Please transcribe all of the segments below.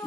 Hi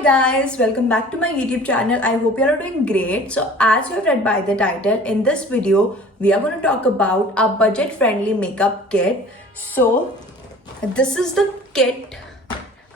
guys, welcome back to my YouTube channel. I hope you are doing great. So as you have read by the title, in this video we are going to talk about a budget friendly makeup kit. So this is the kit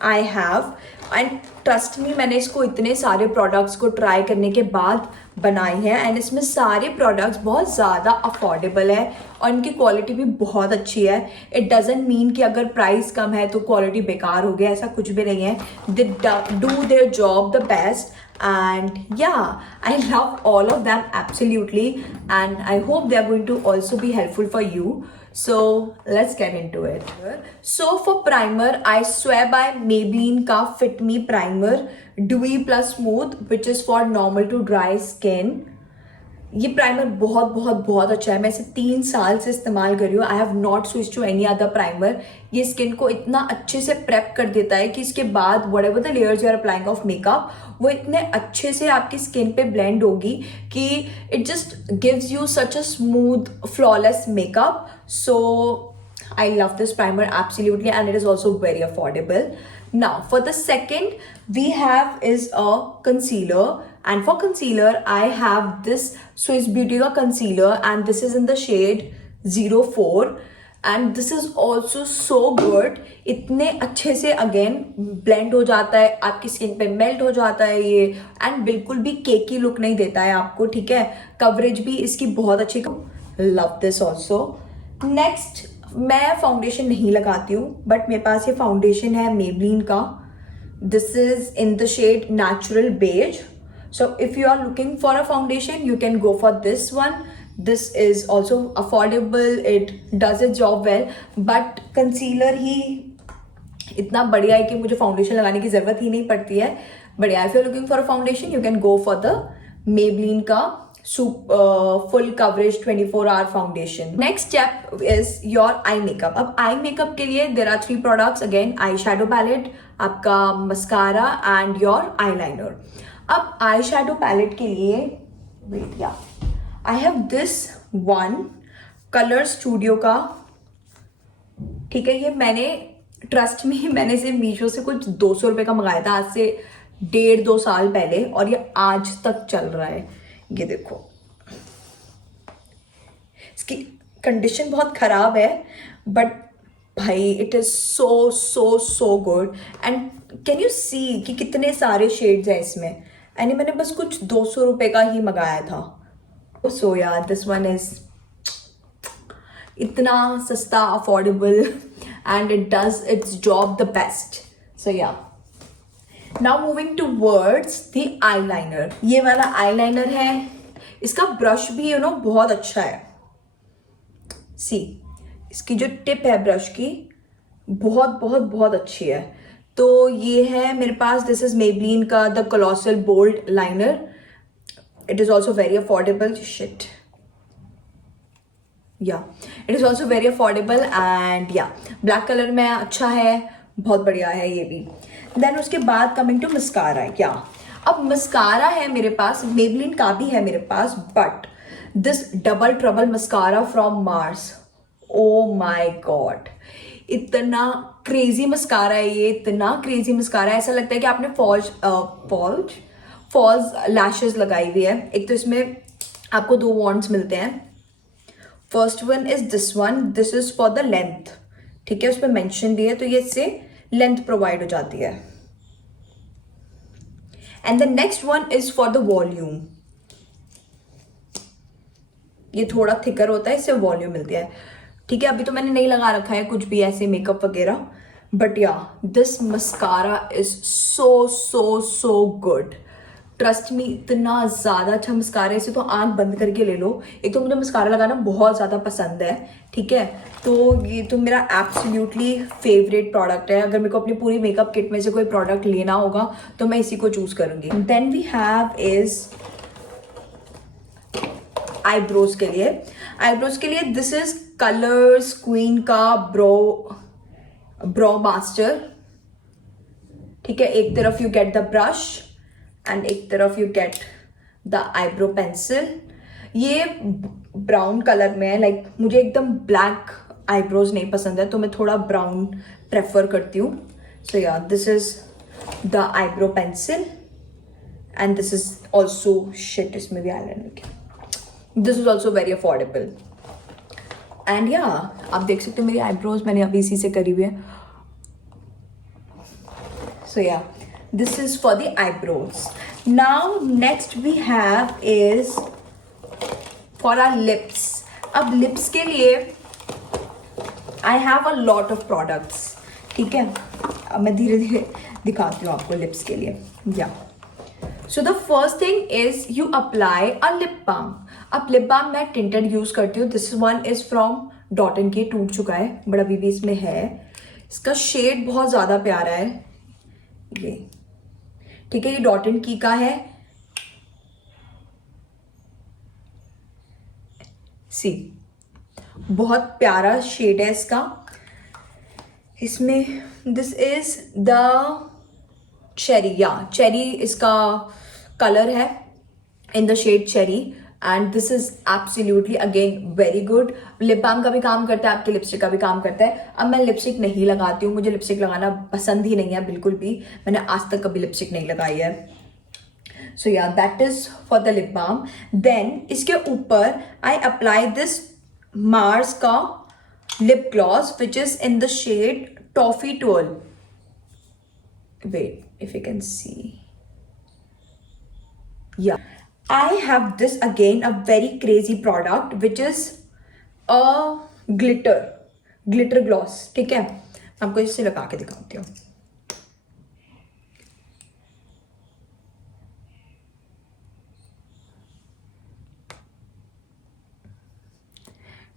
I have and trust me, मैंने इसको इतने सारे products को try करने के बाद बनाई है एंड इसमें सारे प्रोडक्ट्स बहुत ज़्यादा अफोर्डेबल है और इनकी क्वालिटी भी बहुत अच्छी है. इट डजेंट मीन कि अगर प्राइस कम है तो क्वालिटी बेकार हो गया, ऐसा कुछ भी नहीं है. They do their job the best and yeah, I love all of them absolutely and I hope they are going to also be helpful for you. So let's get into it. So for primer, I swear by Maybelline ka Fit Me Primer Dewy Plus Smooth, which is for normal to dry skin. ये primer बहुत बहुत बहुत अच्छा है. मैं इसे 3 साल से इस्तेमाल कर रही हूँ. I have not switch to any other primer. ये स्किन को इतना अच्छे से प्रेप कर देता है कि इसके बाद whatever the layers you are applying of makeup वो इतने अच्छे से आपकी स्किन पे ब्लेंड होगी कि it just gives you such a smooth flawless makeup. So I love this primer absolutely and it is also very affordable. Now for the second we have is a concealer and for concealer I have this Swiss Beauty का concealer and this is in the shade 04 and this is also so good. इतने अच्छे से again blend हो जाता है, आपकी skin पे melt हो जाता है ये एंड बिल्कुल भी केकी लुक नहीं देता है आपको. ठीक है, कवरेज भी इसकी बहुत अच्छी. Love this also. नेक्स्ट, मैं फाउंडेशन नहीं लगाती हूँ बट मेरे पास ये फाउंडेशन है Maybelline का. This is in the shade natural beige. So if you are looking for a foundation you can go for this one. This is also affordable, it does it job well. But concealer ही इतना बढ़िया है कि मुझे foundation लगाने की जरूरत ही नहीं पड़ती है. But if you are looking for a foundation you can go for the Maybelline का full coverage 24-hour foundation. Next step is your eye makeup. अब eye makeup के लिए there are 3 products again: eyeshadow palette, आपका mascara and your eyeliner. अब eyeshadow palette के लिए wait yeah, I have this one Color Studio का. ठीक है, ये मैंने ट्रस्ट में मैंने इसे मीशो से कुछ 200 रुपये का मंगाया था आज से 1.5-2 साल पहले और ये आज तक चल रहा है. ये देखो, इसकी कंडीशन बहुत खराब है बट भाई it is so so so good. And can you see कि कितने सारे शेड्स हैं इसमें. एंड मैंने बस कुछ 200 रुपये का ही मंगाया था. सो यार दिस वन इज इतना सस्ता, affordable and it does its job the best. So yeah now moving towards the eyeliner. ये वाला आईलाइनर है, इसका ब्रश भी यू नो बहुत अच्छा है. सी, इसकी जो टिप है ब्रश की बहुत बहुत बहुत अच्छी है. तो ये है मेरे पास, दिस इज Maybelline का the colossal bold liner. It is also very affordable. Shit yeah it is also very affordable and yeah black colour में अच्छा है, बहुत बढ़िया है ये भी. देन उसके बाद कमिंग टू मस्कारा. क्या, अब मस्कारा है मेरे पास, Maybelline का भी है मेरे पास, but this double trouble mascara from Mars. Oh my god, इतना क्रेजी मस्कारा है ये, इतना क्रेजी मस्कारा है. ऐसा लगता है कि आपने फॉल्स लैशेस लगाई हुई है. एक तो इसमें आपको 2 वॉन्ड्स मिलते हैं. First one is this one, this is for the length. ठीक है, उस पर मेंशन भी है तो ये इससे लेंथ प्रोवाइड हो जाती है. And the next one is for the volume. ये थोड़ा थिकर होता है, इससे वॉल्यूम मिलती है. ठीक है, अभी तो मैंने नहीं लगा रखा है कुछ भी ऐसे मेकअप वगैरह, but yeah this mascara is so so so good. Trust me, इतना ज़्यादा अच्छा मस्कारा है, इसे तो आंख बंद करके ले लो. एक तो मुझे मस्कारा लगाना बहुत ज़्यादा पसंद है. ठीक है, तो ये तो मेरा एब्सोल्युटली फेवरेट प्रोडक्ट है. अगर मेरे को अपनी पूरी मेकअप किट में से कोई प्रोडक्ट लेना होगा तो मैं इसी को चूज़ करूँगी. Then we have is eyebrows के लिए. आईब्रोज के लिए दिस इज कलर्स क्वीन का ब्रो मास्टर. ठीक है, एक तरफ you get the brush and एक तरफ you get the eyebrow pencil. ये ब्राउन कलर में है, लाइक मुझे एकदम ब्लैक आईब्रोज नहीं पसंद है, तो मैं थोड़ा ब्राउन प्रेफर करती हूँ. सो या this is the eyebrow pencil and this is also shit, इसमें भी eyeliner. This is also very affordable. And या आप देख सकते हो मेरी आईब्रोज मैंने अभी इसी से करी हुई है. सो या this is for the eyebrows. Now next we have is for our lips. अब lips के लिए I have a lot of products. ठीक है, अब मैं धीरे धीरे दिखाती हूँ आपको lips के लिए. Yeah. So the first thing is you apply a lip balm. अब lip balm मैं tinted use करती हूँ. This one is from Dot & Key, टूट चुका है बट अभी भी इसमें है. इसका शेड बहुत ज़्यादा प्यारा है ये. ठीक है, ये Dot & Key का है. सी बहुत प्यारा शेड है इसका. इसमें दिस इज द चेरी, या चेरी इसका कलर है in the shade cherry. And this is absolutely again very good. Lip balm का भी काम करता है, आपके लिपस्टिक का भी काम करता है. अब मैं लिपस्टिक नहीं लगाती हूँ, मुझे लिपस्टिक लगाना पसंद ही नहीं है बिल्कुल भी. मैंने आज तक कभी लिपस्टिक नहीं लगाई है. So yeah that is for the lip balm. Then इसके ऊपर आई अप्लाई दिस मार्स का lip gloss which is in the shade toffee twelve. Wait if you can see. Yeah I have this again, a very crazy product which is a glitter gloss. ठीक है, मैं आपको इससे लगा के दिखाती हूँ.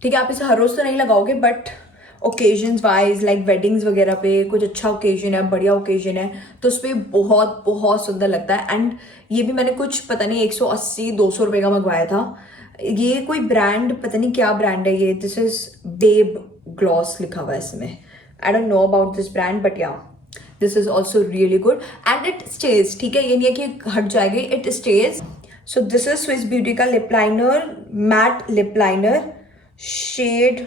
ठीक है, आप इसे हर रोज तो नहीं लगाओगे but occasions wise like weddings वगैरह पे कुछ अच्छा ओकेजन है, बढ़िया ओकेजन है, तो उस पर बहुत बहुत सुंदर लगता है. एंड ये भी मैंने कुछ पता नहीं 180-200 रुपये का मंगवाया था. ये कोई ब्रांड, पता नहीं क्या ब्रांड है ये. दिस इज बेब ग्लॉस लिखा हुआ है इसमें. I don't know about this brand but yeah this is also really good and it stays. ठीक है, ये नहीं है कि हट जाएगी, it stays. So this is Swiss beauty का lip liner, matte lip liner. Shade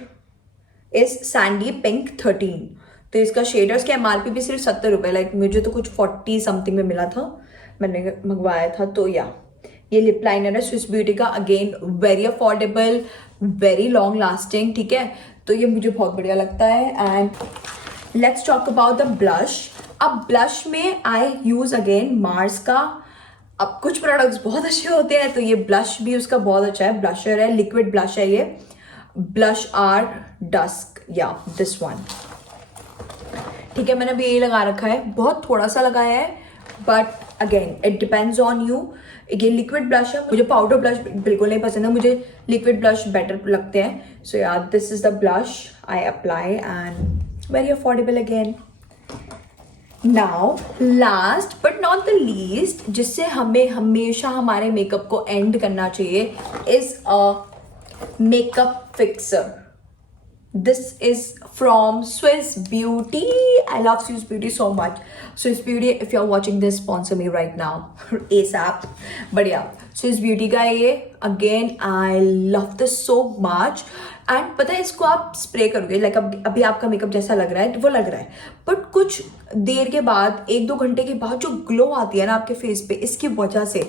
is sandy pink 13. तो इसका शेड है, उसकी एमआरपी भी सिर्फ 70 रुपये. लाइक मुझे तो कुछ 40 समथिंग में मिला था, मैंने मंगवाया था. तो या ये लिप लाइनर है स्विस ब्यूटी का. Again very affordable, very long lasting. ठीक है, तो ये मुझे बहुत बढ़िया लगता है. And let's talk about the blush. अब ब्लश में आई यूज अगेन मार्स का. अब कुछ प्रोडक्ट्स बहुत अच्छे होते हैं, तो ये ब्लश भी उसका बहुत अच्छा है. ब्लशर है, लिक्विड ब्लश है ये. ब्लश आर डस्क, या दिस वन. ठीक है, मैंने अभी यही लगा रखा है, बहुत थोड़ा सा लगाया है but again it depends on you. ये लिक्विड ब्लश है, मुझे पाउडर ब्लश बिल्कुल नहीं पसंद है, मुझे लिक्विड ब्लश बेटर लगते हैं. सो या this is the blush I apply and very affordable again. Now last but not the least, जिससे हमें हमेशा हमारे मेकअप को एंड करना चाहिए, is a makeup fixer. This is from Swiss Beauty. I love Swiss Beauty so much. Swiss Beauty, if you're watching this, sponsor me right now ASAP. But yeah, Swiss Beauty का ये again I love this so much. And पता है, इसको आप spray करोगे like अभी आपका makeup जैसा लग रहा है वो लग रहा है, बट कुछ देर के बाद 1-2 घंटे के बाद जो ग्लो आती है ना आपके फेस पे, इसकी वजह say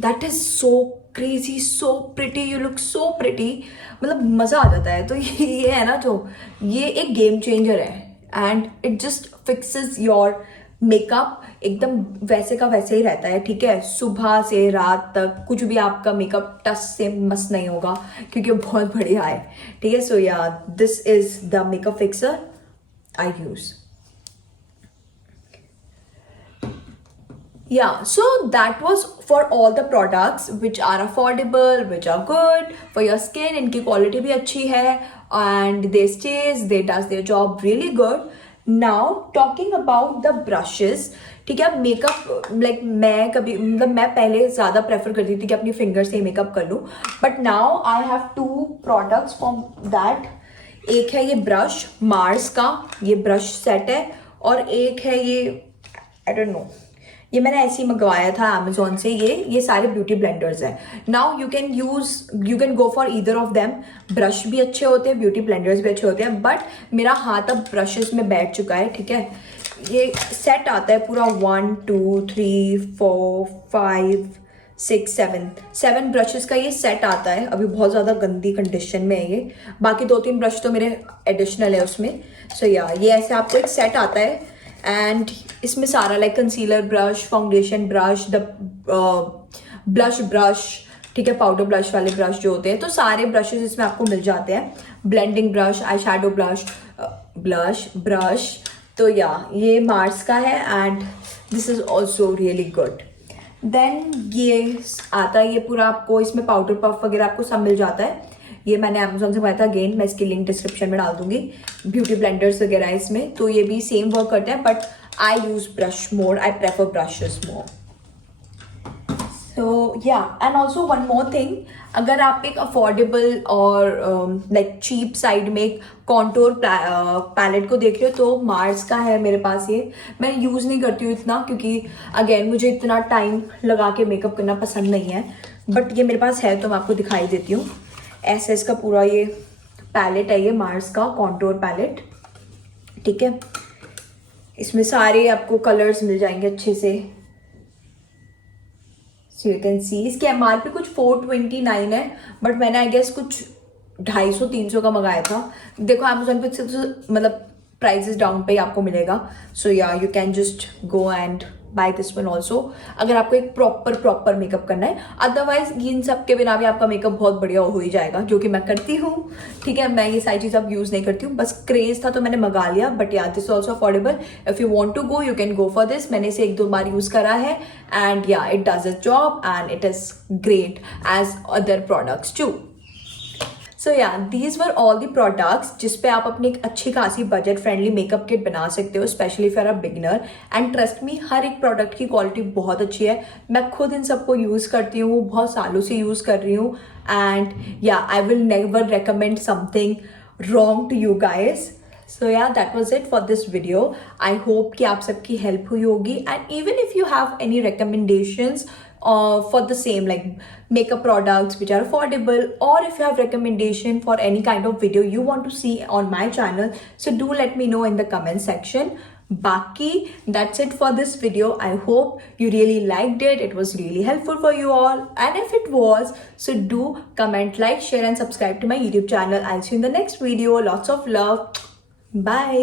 that is so crazy, so pretty, you look so pretty. मतलब मज़ा आ जाता है. तो ये है ना, जो ये एक गेम चेंजर है and it just fixes your makeup. एकदम वैसे का वैसे ही रहता है. ठीक है, सुबह से रात तक कुछ भी आपका मेकअप टच से मस नहीं होगा क्योंकि वो बहुत बढ़िया है. ठीक है, सो या this is the makeup fixer I use. Yeah, so that was for all the products which are affordable, which are good for your skin. इनकी quality भी अच्छी है and they stays, they does their job really good. Now talking about the brushes. ठीक है, makeup like मैं कभी मतलब मैं पहले ज़्यादा प्रेफर करती थी कि अपनी फिंगर से मेकअप कर लूँ, but now I have 2 products from that. एक है ये ब्रश मार्स का, ये ब्रश सेट है, और एक है ये आई डोंट नो, ये मैंने ऐसे ही मंगवाया था अमेजोन से। ये सारे ब्यूटी ब्लेंडर्स हैं। Now you can go for either of them. Brush भी अच्छे होते हैं, ब्यूटी ब्लेंडर्स भी अच्छे होते हैं, बट मेरा हाथ अब ब्रशेस में बैठ चुका है, ठीक है। ये सेट आता है पूरा 1 2 3 4 5 6 7 ब्रशेस का ये सेट आता है। अभी बहुत ज़्यादा गंदी कंडीशन में है ये, बाकी 2-3 ब्रश तो मेरे एडिशनल है उसमें। सो या ये ऐसे आपको एक सेट आता है, एंड इसमें सारा like concealer brush, foundation brush, the blush brush, ठीक है, पाउडर ब्लश वाले ब्रश जो होते हैं, तो सारे ब्रशेस इसमें आपको मिल जाते हैं। Blending brush, eye shadow blush brush. तो या ये मार्स का है and this is also really good. Then ये आता है, ये पूरा आपको इसमें पाउडर पफ वगैरह आपको सब मिल जाता है। ये मैंने अमेजोन से मंगाया था, अगेन मैं इसकी लिंक डिस्क्रिप्शन में डाल दूंगी। ब्यूटी ब्लेंडर्स वगैरह है इसमें, तो ये भी सेम वर्क करते हैं, but I use brush more, I prefer brushes more. So yeah, and also one more thing, अगर आप एक अफोर्डेबल और लाइक चीप साइड में एक कॉन्टोर पैलेट को देख रहे हो, तो मार्स का है मेरे पास ये। मैं यूज़ नहीं करती हूँ इतना, क्योंकि अगेन मुझे इतना टाइम लगा के मेकअप करना पसंद नहीं है, बट ये मेरे पास है तो मैं आपको दिखाई देती हूँ। ऐसे इसका पूरा ये पैलेट है, ये मार्स का कॉन्टोर पैलेट, ठीक है। इसमें सारे आपको कलर्स मिल जाएंगे अच्छे से। सो यू कैन सी इसकी एमआरपी कुछ 429 है, बट मैंने आई गेस कुछ 250-300 का मंगाया था। देखो अमेजोन पे मतलब प्राइसेस डाउन पे ही आपको मिलेगा। So yeah, you can just go and buy this one also, अगर आपको एक प्रॉपर मेकअप करना है। अदरवाइज इन सब के बिना भी आपका मेकअप बहुत बढ़िया हो ही जाएगा, जो कि मैं करती हूँ, ठीक है। मैं ये सारी चीज़ अब यूज़ नहीं करती हूँ, बस क्रेज था तो मैंने मंगा लिया। But yeah, this also affordable. If you want to go, you can go for this. मैंने इसे 1-2 बार यूज़ करा है, and yeah, it does its job and it is great as other products too. So yeah, these were all the products जिस पे आप अपनी एक अच्छी खासी बजट फ्रेंडली मेकअप किट बना सकते हो, specially for a beginner. And trust me, हर एक प्रोडक्ट की क्वालिटी बहुत अच्छी है। मैं खुद इन सबको यूज़ करती हूँ, बहुत सालों से यूज़ कर रही हूँ, and yeah, I will never recommend something wrong to you guys. So yeah, that was it for this video. I hope कि आप सबकी हेल्प हुई होगी, and even if you have any recommendations for the same like makeup products which are affordable, or if you have recommendation for any kind of video you want to see on my channel, so do let me know in the comment section. Baki, that's it for this video. I hope you really liked it. It was really helpful for you all, and if it was, so do comment, like, share and subscribe to my YouTube channel. I'll see you in the next video. Lots of love. Bye.